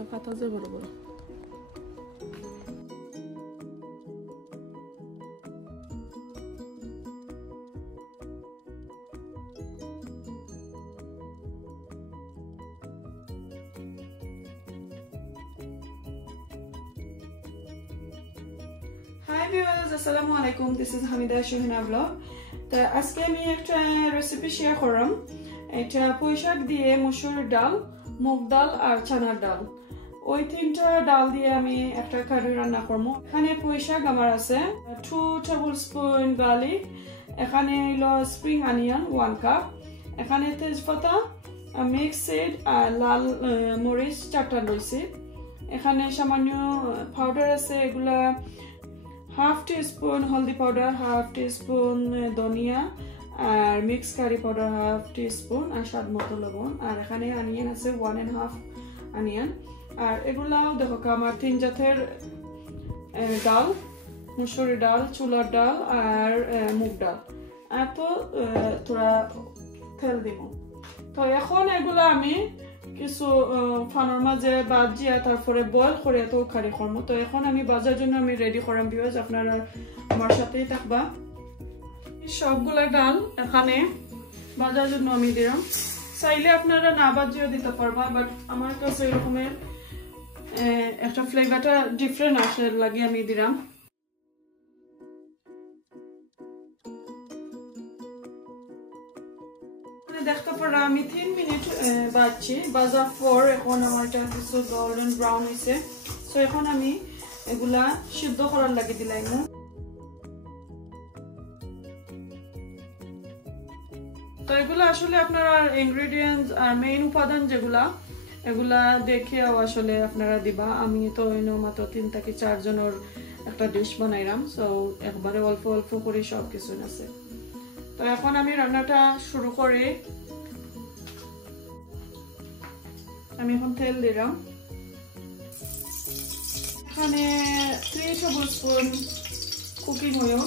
একটা পাতা যে বড় বড় Hi viewers, assalamu alaikum. This is Hamida Shuhina vlog. তো আজকে আমি একটা রেসিপি শেয়ার করলাম। এটা পুঁই শাক দিয়ে মসুর ডাল, মুগ ডাল আর চানার ডাল। ওই তিনটা ডাল দিয়ে আমি একটা কারি রান্না করব। এখানে পুঁই শাক আমার আছে 2 tablespoon garlic, এখানে হলো স্প্রিং অনিয়ন 1 কাপ, এখানে তেজপাতা, মিক্স সিড আর লাল মরিচ 4টা রয়েছে। এখানে সামান্য পাউডার আছে, এগুলা হাফ টিস্পুন হলদি পাউডার, হাফ টিস্পুন ধনিয়া আর mix curry powder half teaspoon আর স্বাদ মতো লবণ। আর এখানে অনিয়ন আছে 1.5 অনিয়ন। আর এগুলাও দেখো আমার 3 জাতের ডাল, মুসুরি ডাল, চুলার ডাল আর মুগ ডাল। আর তো তোরা তেল দিব। তো এখন এগুলা আমি কিছু ফানোর মাঝে বাজিয়া তারপরে বয়েল করে তরকারি করব। তো এখন আমি বাজার জন্য আমি রেডি করাম ভিউয়ার্স, আপনারা আমার সাথেই থাকবা। সবগুলা ডাল এখানে বাজার জন্য আমি দিলাম। চাইলে আপনারা না বাজিয়ে দিতে পারবা, বাট আমার কাছে এরকমের একটা ফ্লেভারটা ডিফারেন্ট আসে লাগে আমি দিলাম। দেখতে পারা আমি 3 মিনিট বাজছি, বাজার পর এখন আমার এটা কিছু গোল্ডেন ব্রাউন হয়েছে। তো এখন আমি এগুলা সিদ্ধ করার লাগে দিলাম। তো এগুলা আসলে আপনারা ইনগ্রেডিয়েন্টস আর মেইন উপাদান যেগুলা এগুলা দেখে আসলে আপনারা দিবা। আমি তো মাত্র 3 থেকে 4 জনের একটা ডিশ বানাইলাম। সো একবারে অল্প অল্প করে সব কিছু আছে। তো এখন আমি রান্নাটা শুরু করে আমি এখন তেল দিলাম। এখানে 3 tablespoon কুকিং অয়েল,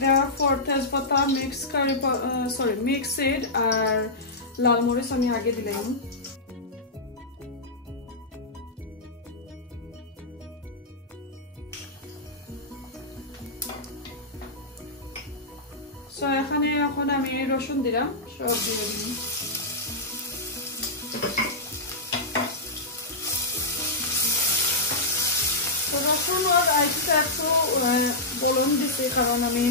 দেওয়ার পর তেজপাতা, মিক্স সিড আর লাল মরিচ আমি আগে দিলাম। এখানে এখন আমি রসুন দিলাম, সব দিয়ে দিলাম। রসুন আর আইসটা একটু বলুন দিচ্ছি, কারণ আমি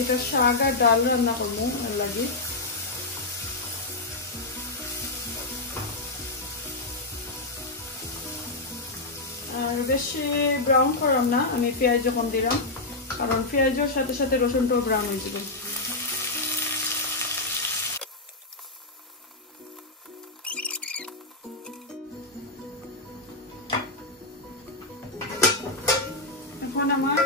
এটা শাক আর ডাল রান্না করবো লাগে। আর বেশি ব্রাউন করলাম না, আমি পেঁয়াজ যখন দিলাম, কারণ পেঁয়াজের সাথে সাথে রসুনটাও ব্রাউন হয়ে যাবে। এখন আমার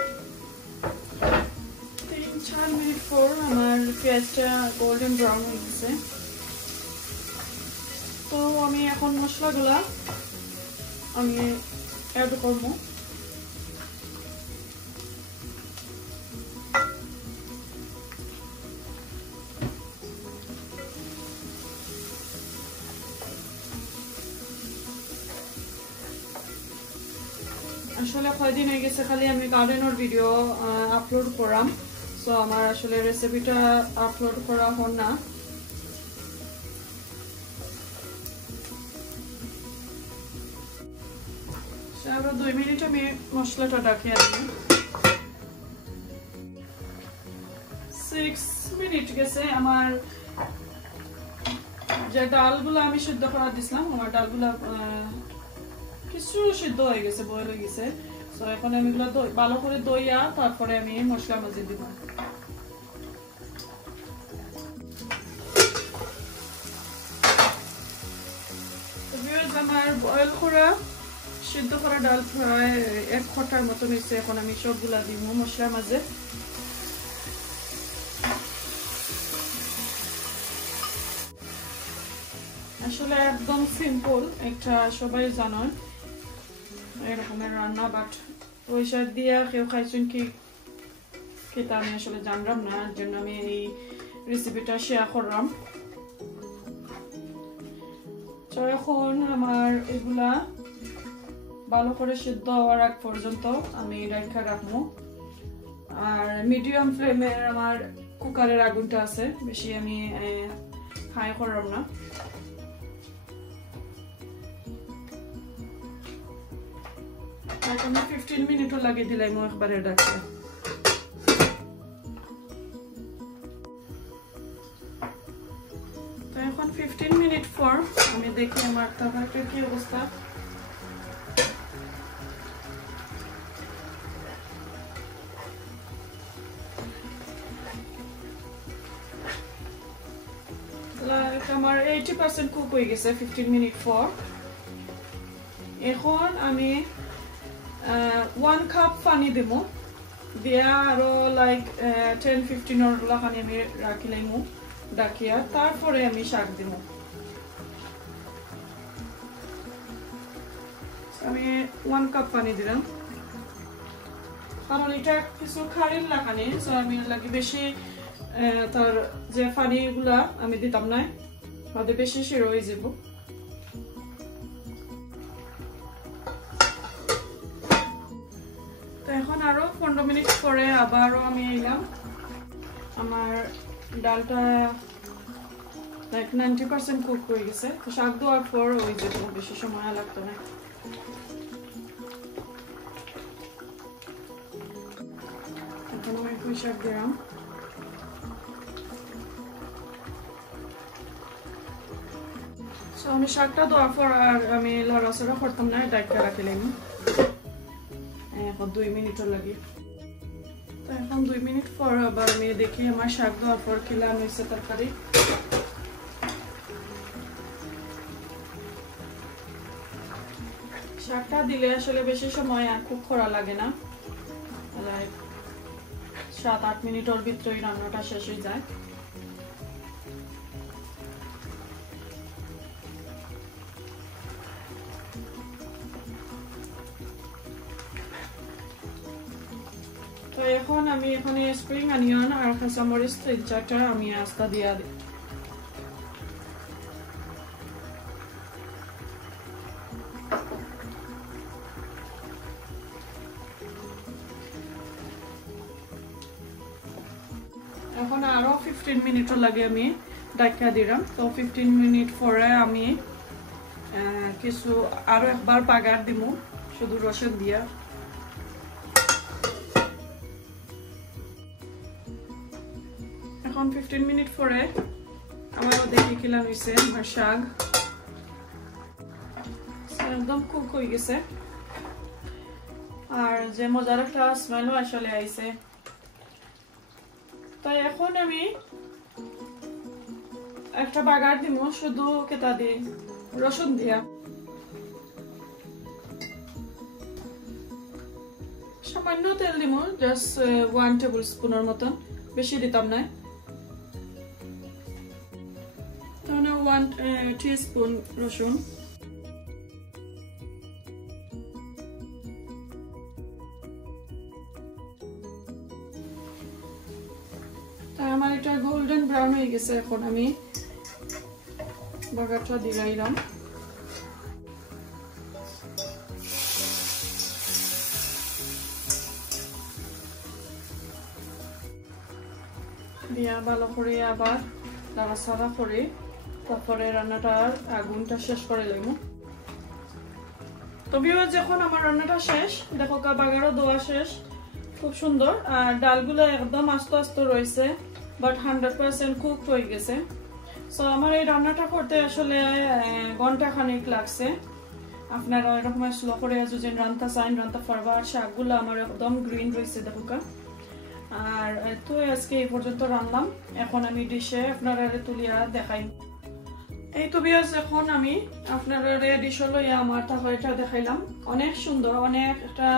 3-4 মিনিট পর আমার পেঁয়াজটা গোল্ডেন ব্রাউন হয়ে গেছে। তো আমি এখন মশলাগুলা আমি অ্যাড করবো। আসলে কয়দিন হয়ে গেছে খালি আমি গার্ডেনের ভিডিও আপলোড করাম, সো আমার আসলে রেসিপিটা আপলোড করা হল না। আরো 2 মিনিট আমি মশলাটা ডাকিয়ে দিই। 6 মিনিট গেছে। আমার যে ডালগুলো আমি সিদ্ধ করা দিছিলাম, আমার ডালগুলো কিছু সিদ্ধ হয়ে গেছে, বয়েল হয়ে গেছে। তো এখন আমি এগুলো ভালো করে দইয়া তারপরে আমি মশলা মাঝে দিব। আমার বয়েল করা সিদ্ধ করা ডাল প্রায় 1 ঘন্টার মতো হয়েছে। এখন আমি সবগুলা দিব মশলার মাঝে। আসলে একদম সিম্পল একটা, সবাই জানেন এরকমের রান্না, বাট পুঁই শাক দিয়ে কেউ খাইছেন কি খেতে আমি আসলে জানলাম না, এর জন্য আমি এই রেসিপিটা শেয়ার করলাম। তো এখন আমার এগুলা ভালো করে সিদ্ধ হওয়ার আগ পর্যন্ত আমি রেখে রাখবো। আর মিডিয়াম ফ্লেমে আমার কুকারের আগুনটা আছে, বেশি আমি হাই করলাম না। এখন 15 মিনিটও লাগিয়ে দিলাম একবারে ডাকতে। তো এখন 15 মিনিট পর আমি দেখি আমার তরকারিটার কি অবস্থা। আমার 80% কুক হয়ে গেছে 15 মিনিট পর। এখন আমি 1 কাপ পানি দেবো, দিয়া আরো লাইক 10-15 খানি আমি রাখিলাম ডাকিয়া, তারপরে আমি শাক দিব। আমি 1 কাপ পানি দিলাম, কারণ এটা কিছু খারিল লাগানি, সো আমি লাগি বেশি তার যে পানি গুলা আমি দিতাম না, তাদের বেশি শির হয়ে যাব। তো এখন আরো 15 মিনিট পরে আবারও আমি এলাম। আমার ডালটা লাইক 90% কুক হয়ে গেছে। তো শাক দেওয়ার পর ওই যে বেশি সময় লাগতো না। এখন আমি পুঁই শাক দিলাম। আমি শাকটা দেওয়ার পর আর আমি লড়াচড়া করতাম না, ডাইটটা রাখিলাম এখন 2 মিনিটও লাগে। তো এখন 2 মিনিট পর আবার আমি দেখি আমার শাক দেওয়ার পর কিলাম হয়েছে তরকারি। শাকটা দিলে আসলে বেশি সময় আর কুক করা লাগে না, 7-8 মিনিটের ভিতরেই রান্নাটা শেষ হয়ে যায়। তো এখন আমি এখানে স্প্রিং অনিয়ন আর কাঁচামরিচ 3-4টা আমি আস্তা দিয়া দিই। এখন আরো 15 মিনিটও লাগে আমি ডাকা দিলাম। তো 15 মিনিট পরে আমি কিছু আরো একবার বাগার দিব শুধু রসুন দিয়া। এখন 15 মিনিট পরে আবারও দেখি কিলাম হয়েছে আমার শাক একদম কুক হয়ে গেছে, আর যে মজার একটা স্মেলও আসলে আইছে। তাই এখন আমি একটা বাগার দিব শুধু কেতা দিয়ে রসুন দিয়া। সামান্য তেল দিব, জাস্ট 1 টেবিল স্পুনের মতন, বেশি দিতাম না। তাহলে 1 টিস্পুন রসুন, আমার এটা গোল্ডেন ব্রাউন হয়ে গেছে। এখন আমি বাগারটা দিলাম। দিয়া ভালো করে আবার নাড়াচাড়া করে তারপরে রান্নাটার আগুনটা শেষ করে লইব। তবেও যখন আমার রান্নাটা শেষ, দেখো বাগারও দেওয়া শেষ, খুব সুন্দর। আর ডালগুলো একদম আস্তে আস্তে রয়েছে, বাট 100% কুক হয়ে গেছে। সো আমার এই রান্নাটা করতে আসলে ঘন্টা খানিক লাগছে। আপনারা এরকম স্লো করে যদি রান্না চান রান্না পারবা। আর শাকগুলো আমার একদম গ্রিন রয়েছে দেখো। আর তো আজকে এই পর্যন্ত রান্নাম। এখন আমি ডিশে আপনারা তুলিয়া দেখাই। এই তো বিয়াস, এখন আমি আপনারা ডিশে লইয়া আমার তরকারিটা দেখাইলাম। অনেক সুন্দর, অনেক একটা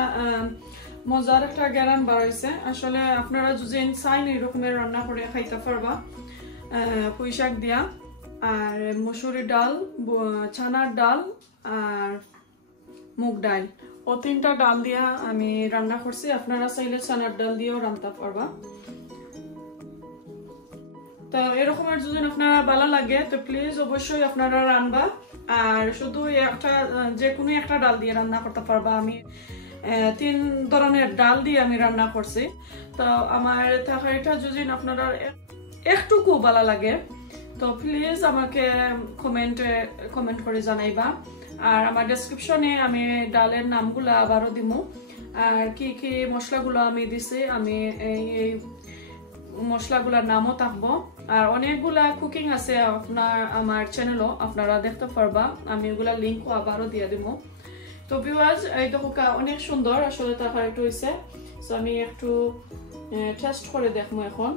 মজার একটা গ্যারান বাড়াইছে। আসলে আপনারা যদি চাইন এই রকমের রান্না করে খাইতে পারবা। পুঁই শাক দিয়া আর মসুরি ডাল, ছানার ডাল আর মুগ ডাল, ও 3টা ডাল দিয়া আমি রান্না করছি। আপনারা চাইলে ছানার ডাল দিয়েও রান্না পারবা। তো এরকমের যদি আপনারা ভালো লাগে তো প্লিজ অবশ্যই আপনারা রান্না আর শুধু একটা যে কোনো একটা ডাল দিয়ে রান্না করতে পারবা আমি 3 ধরনের ডাল দিয়ে আমি রান্না করছি তো আমার তরকারিটা যদি আপনারা একটুকু ভালো লাগে তো প্লিজ আমাকে কমেন্ট করে জানাইবা আর আমার ডেসক্রিপশনে আমি ডালের নামগুলো আবারও দিমু আর কি কি মশলাগুলো আমি দিছি আমি এই মশলাগুলোর নামও থাকবো আর অনেকগুলা কুকিং আছে আমার চ্যানেলও আপনারা দেখতে পারবা আমি এগুলা লিঙ্কও আবারও দিয়ে দিব তো ভিউয়ার্স এই দেখো অনেক সুন্দর আসলে তরকারিটা হইছে সো আমি একটু টেস্ট করে দেখবো এখন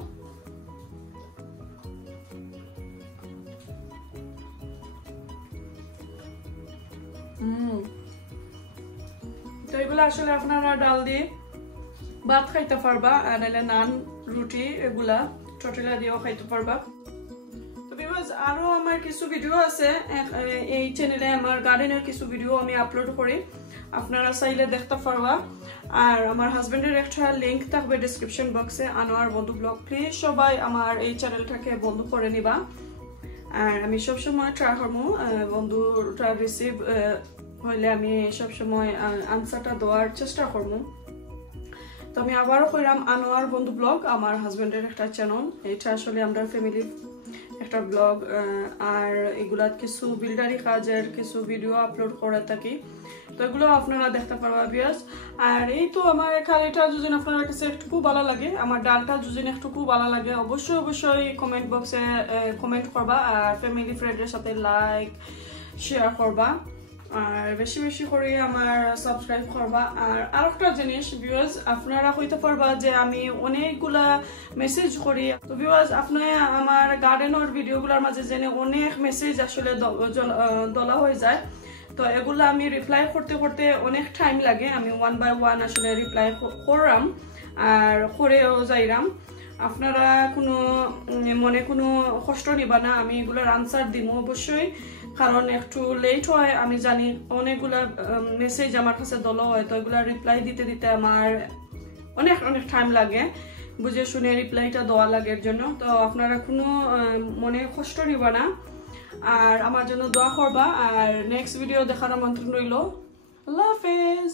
তো এগুলো আসলে আপনারা ডাল দিয়ে ভাত খাইতে পারবা আর নাহলে নান রুটি এগুলা টোটেলা দিয়েও খাইতে পারবা তো ভিউয়ার্স আরো আমার কিছু ভিডিও আছে এই চ্যানেলে আমার গার্ডেনের কিছু ভিডিও আমি আপলোড করি আপনারা চাইলে দেখতে পারবা আর আমার হাজবেন্ডের একটা লিংক থাকবে ডেসক্রিপশন বক্সে আনোয়ার বন্ধু ব্লগ প্লিজ সবাই আমার এই চ্যানেলটাকে বন্ধ করে নিবা আর আমি সবসময় ট্রাই করবো বন্ধুটা রিসিভ হইলে আমি সবসময় আনসারটা দেওয়ার চেষ্টা করবো তো আমি আবারও কইরাম আনোয়ার বন্ধু ব্লগ আমার হাজবেন্ডের একটা চ্যানেল এটা আসলে আমরা ফ্যামিলি একটা ব্লগ আর এগুলা কিছু বিল্ডারি কাজের কিছু ভিডিও আপলোড করে থাকি তো এগুলো আপনারা দেখতে পারবা ভিউয়ার্স আর এই তো আমার কারিটা যদি আপনার কাছে একটু ভালো লাগে আমার ডালটা যদি একটু ভালো লাগে অবশ্যই কমেন্ট বক্সে কমেন্ট করবা আর ফ্যামিলি ফ্রেন্ডের সাথে লাইক শেয়ার করবা আর বেশি বেশি করে আমার সাবস্ক্রাইব করবা আর আরেকটা জিনিস ভিউয়ার্স আপনারা হইতে পারবা যে আমি অনেকগুলা মেসেজ করি তো ভিউয়ার্স আপনি আমার গার্ডেনের ভিডিওগুলোর মাঝে জেনে অনেক মেসেজ আসলে দলা হয়ে যায় তো এগুলো আমি রিপ্লাই করতে অনেক টাইম লাগে আমি 1 by 1 আসলে রিপ্লাই করলাম আর করেও যাইরাম আপনারা মনে কোনো কষ্ট নিবা না আমি এগুলোর আনসার দিব অবশ্যই কারণ একটু লেট হয় আমি জানি অনেকগুলা মেসেজ আমার কাছে দল হয় তো এগুলা রিপ্লাই দিতে আমার অনেক টাইম লাগে বুঝে শুনে রিপ্লাইটা দেওয়া লাগে এর জন্য তো আপনারা কোনো মনে কষ্ট নিবা না আর আমার জন্য দোয়া করবা আর নেক্সট ভিডিও দেখার আমন্ত্রণ রইল আল্লাহ হাফেজ